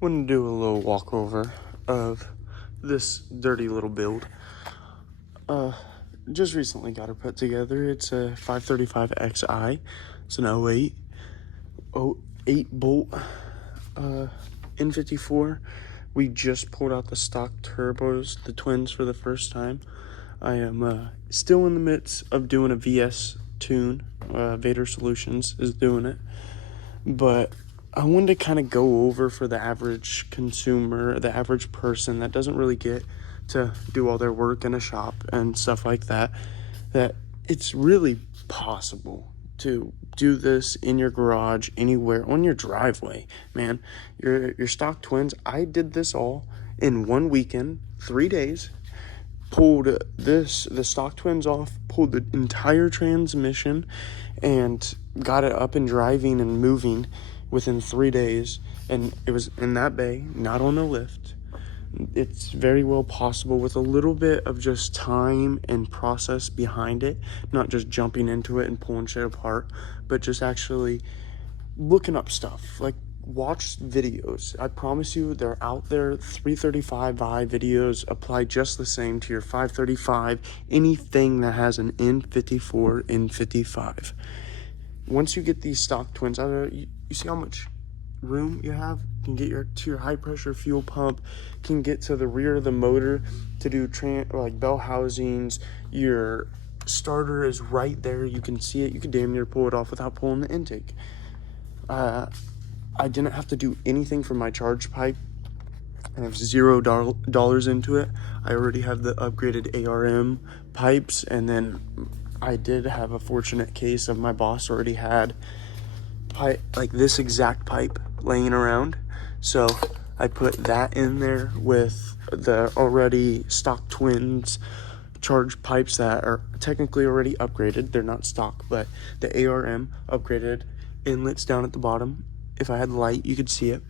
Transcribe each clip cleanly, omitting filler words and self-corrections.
Want to do a little walkover of this dirty little build. Just recently got her put together. It's a 535 XI. It's an 08 bolt N54. We just pulled out the stock turbos, the twins, for the first time. I am still in the midst of doing a VS tune. Vader Solutions is doing it, but I wanted to kind of go over for the average consumer, the average person that doesn't really get to do all their work in a shop and stuff like that, that it's really possible to do this in your garage, anywhere, on your driveway, man. Your stock twins, I did this all in one weekend, 3 days. Pulled the stock twins off, pulled the entire transmission, and got it up and driving and moving within 3 days. And it was in that bay, not on a lift. It's very well possible with a little bit of just time and process behind it, not just jumping into it and pulling shit apart, but just actually looking up stuff. Like, watch videos. I promise you, they're out there. 335i videos apply just the same to your 535, anything that has an N54, N55. Once you get these stock twins out of it, you see how much room you have. You can get to your high pressure fuel pump, can get to the rear of the motor to do like bell housings. Your starter is right there. You can see it. You can damn near pull it off without pulling the intake. I didn't have to do anything for my charge pipe. I have $0 into it. I already have the upgraded ARM pipes, and then I did have a fortunate case of my boss already had pipe, like this exact pipe laying around. So I put that in there with the already stock twins charge pipes that are technically already upgraded. They're not stock, but the ARM upgraded inlets down at the bottom. If I had light, you could see it.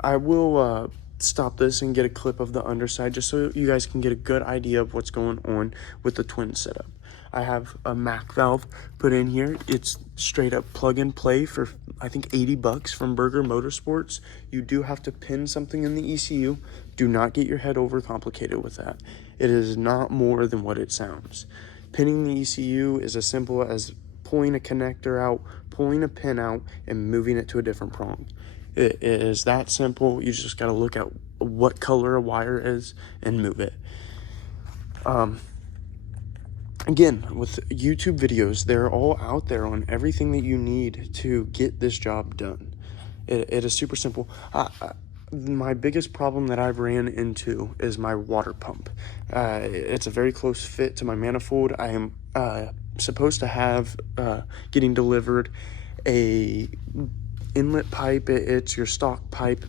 I will stop this and get a clip of the underside just so you guys can get a good idea of what's going on with the twin setup. I have a MAC valve put in here. It's straight up plug and play for, I think, $80 from Burger Motorsports. You do have to pin something in the ECU. Do not get your head overcomplicated with that. It is not more than what it sounds. Pinning the ECU is as simple as pulling a connector out, pulling a pin out, and moving it to a different prong. It is that simple. You just got to look at what color a wire is and move it. Again, with YouTube videos, they're all out there on everything that you need to get this job done. It is super simple. My biggest problem that I've ran into is my water pump. It's a very close fit to my manifold. I am supposed to have getting delivered a inlet pipe. It's your stock pipe.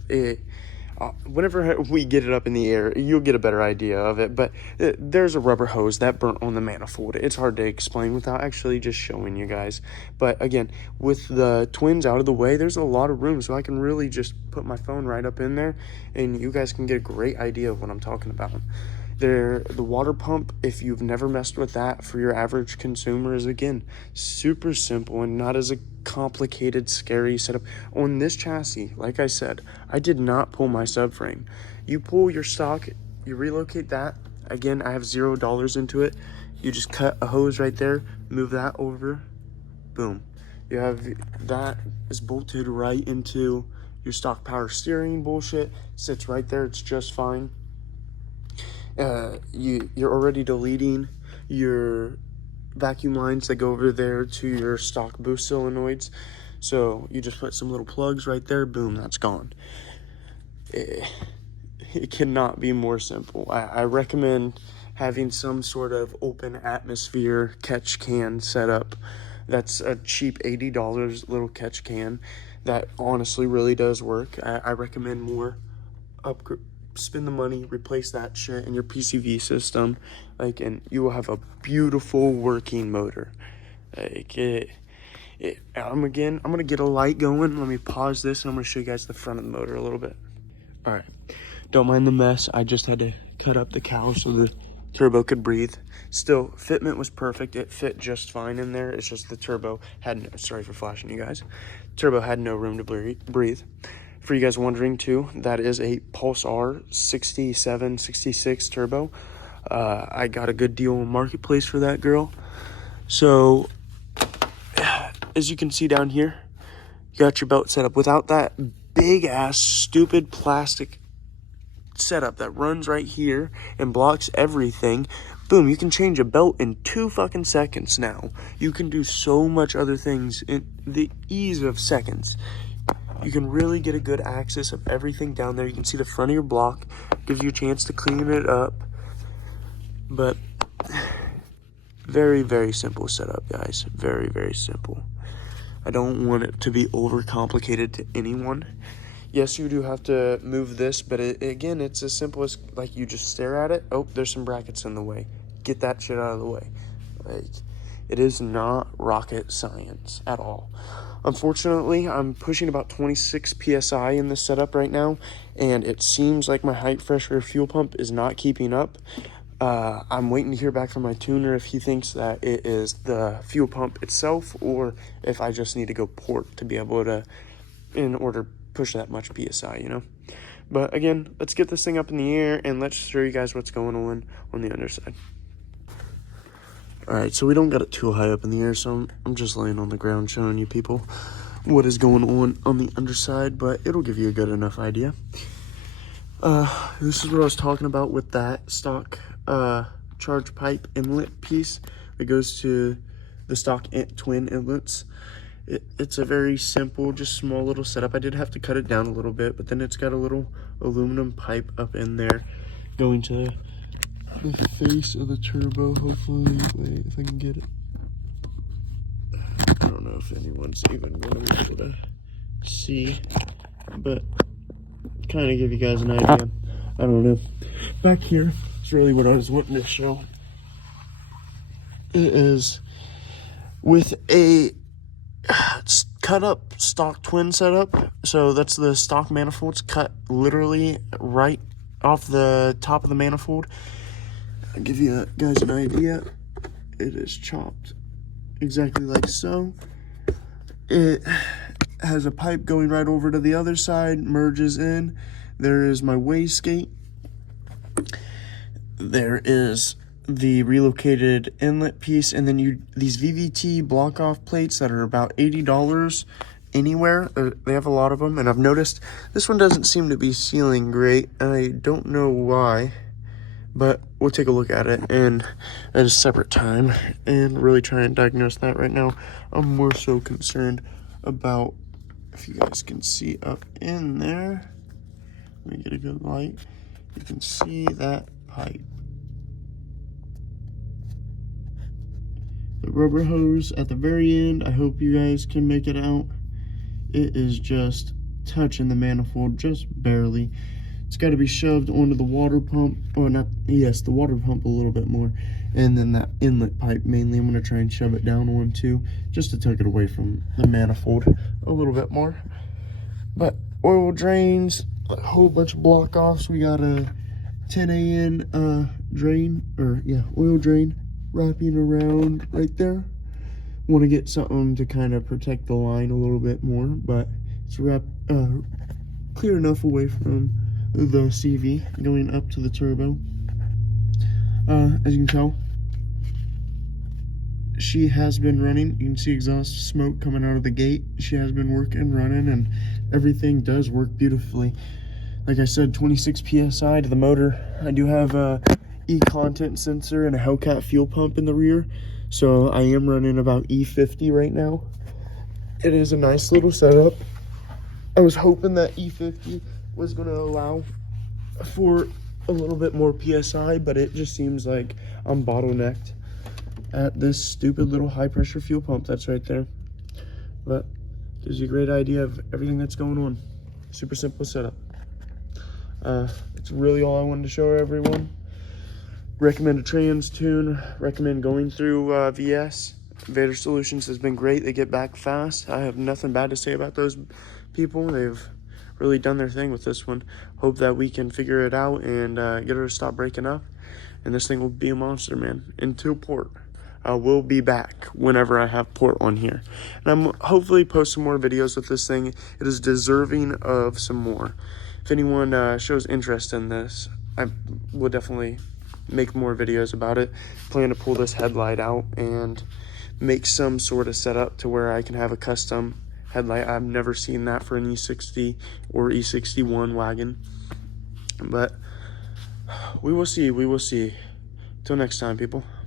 Whenever we get it up in the air, you'll get a better idea of it, but there's a rubber hose that burnt on the manifold. It's hard to explain without actually just showing you guys. But again, with the twins out of the way, there's a lot of room, so I can really just put my phone right up in there and you guys can get a great idea of what I'm talking about. The water pump, if you've never messed with that, for your average consumer, is again super simple and not as a complicated, scary setup. On this chassis, like I said, I did not pull my subframe. You pull your stock, you relocate that. Again, I have $0 into it. You just cut a hose right there, move that over, boom. You have that is bolted right into your stock power steering bullshit. Sits right there. It's just fine. You're already deleting your vacuum lines that go over there to your stock boost solenoids. So you just put some little plugs right there, boom, that's gone. It cannot be more simple. I recommend having some sort of open atmosphere catch can setup. That's a cheap $80 little catch can that honestly really does work. I recommend more upgrade. Spend the money, replace that shit in your PCV system, and you will have a beautiful working motor. I'm gonna get a light going. Let me pause this and I'm gonna show you guys the front of the motor a little bit. All right, don't mind the mess. I just had to cut up the cowl so the Turbo could breathe. Still, fitment was perfect. It fit just fine in there. It's just the turbo had no, sorry for flashing you guys. Turbo had no room to breathe. For you guys wondering too, that is a Pulsar 67, 66 turbo. I got a good deal in Marketplace for that girl. So, as you can see down here, you got your belt set up without that big ass stupid plastic setup that runs right here and blocks everything. Boom, you can change a belt in 2 fucking seconds now. You can do so much other things in the ease of seconds. You can really get a good access of everything down there. You can see the front of your block, gives you a chance to clean it up. But very, very simple setup, guys. Very, very simple. I don't want it to be overcomplicated to anyone. Yes, you do have to move this, but again, it's as simple as, like, you just stare at it. Oh, there's some brackets in the way. Get that shit out of the way. Like, it is not rocket science at all. Unfortunately, I'm pushing about 26 PSI in this setup right now, and it seems like my high pressure fuel pump is not keeping up. I'm waiting to hear back from my tuner if he thinks that it is the fuel pump itself or if I just need to go port to be able to, in order to push that much PSI, you know. But again, let's get this thing up in the air and let's show you guys what's going on the underside. All right, so we don't got it too high up in the air, so I'm just laying on the ground showing you people what is going on the underside, but it'll give you a good enough idea. This is what I was talking about with that stock charge pipe inlet piece that goes to the stock twin inlets. It's a very simple, just small little setup. I did have to cut it down a little bit, but then it's got a little aluminum pipe up in there going to the face of the turbo. Hopefully, wait, if I can get it. I don't know if anyone's even going to be able to see, but kind of give you guys an idea. I don't know. Back here is really what I was wanting to show. It is with a cut up stock twin setup. So that's the stock manifold. It's cut literally right off the top of the manifold. I'll give you guys an idea. It is chopped exactly like so. It has a pipe going right over to the other side, merges in. There is my wastegate. There is the relocated inlet piece, and then these VVT block off plates that are about $80 anywhere. They have a lot of them, and I've noticed this one doesn't seem to be sealing great. I don't know why, but we'll take a look at it and at a separate time and really try and diagnose that. Right now I'm more so concerned about, if you guys can see up in there, let me get a good light, you can see that pipe, the rubber hose at the very end. I hope you guys can make it out. It is just touching the manifold just barely. It's got to be shoved onto the water pump, or not, yes, the water pump a little bit more, and then that inlet pipe mainly I'm going to try and shove it down onto, just to tuck it away from the manifold a little bit more. But oil drains, a whole bunch of block offs. We got a 10 AN oil drain wrapping around right there. Want to get something to kind of protect the line a little bit more, but it's clear enough away from the CV going up to the turbo. As you can tell, she has been running. You can see exhaust smoke coming out of the gate. She has been working, running, and everything does work beautifully. Like I said, 26 PSI to the motor. I do have a E-content sensor and a Hellcat fuel pump in the rear, so I am running about E50 right now. It is a nice little setup. I was hoping that E50 was going to allow for a little bit more PSI, but it just seems like I'm bottlenecked at this stupid little high pressure fuel pump that's right there. But gives you a great idea of everything that's going on. Super simple setup. It's really all I wanted to show everyone. Recommend a trans tune. Recommend going through VS. Vader Solutions has been great. They get back fast. I have nothing bad to say about those people. They've really done their thing with this one. Hope that we can figure it out and get her to stop breaking up, and this thing will be a monster, man. Until port, I will be back whenever I have port on here, and I'm hopefully post some more videos with this thing. It is deserving of some more. If anyone shows interest in this, I will definitely make more videos about it. Plan to pull this headlight out and make some sort of setup to where I can have a custom headlight. I've never seen that for an E60 or E61 wagon, but we will see. Till next time, people.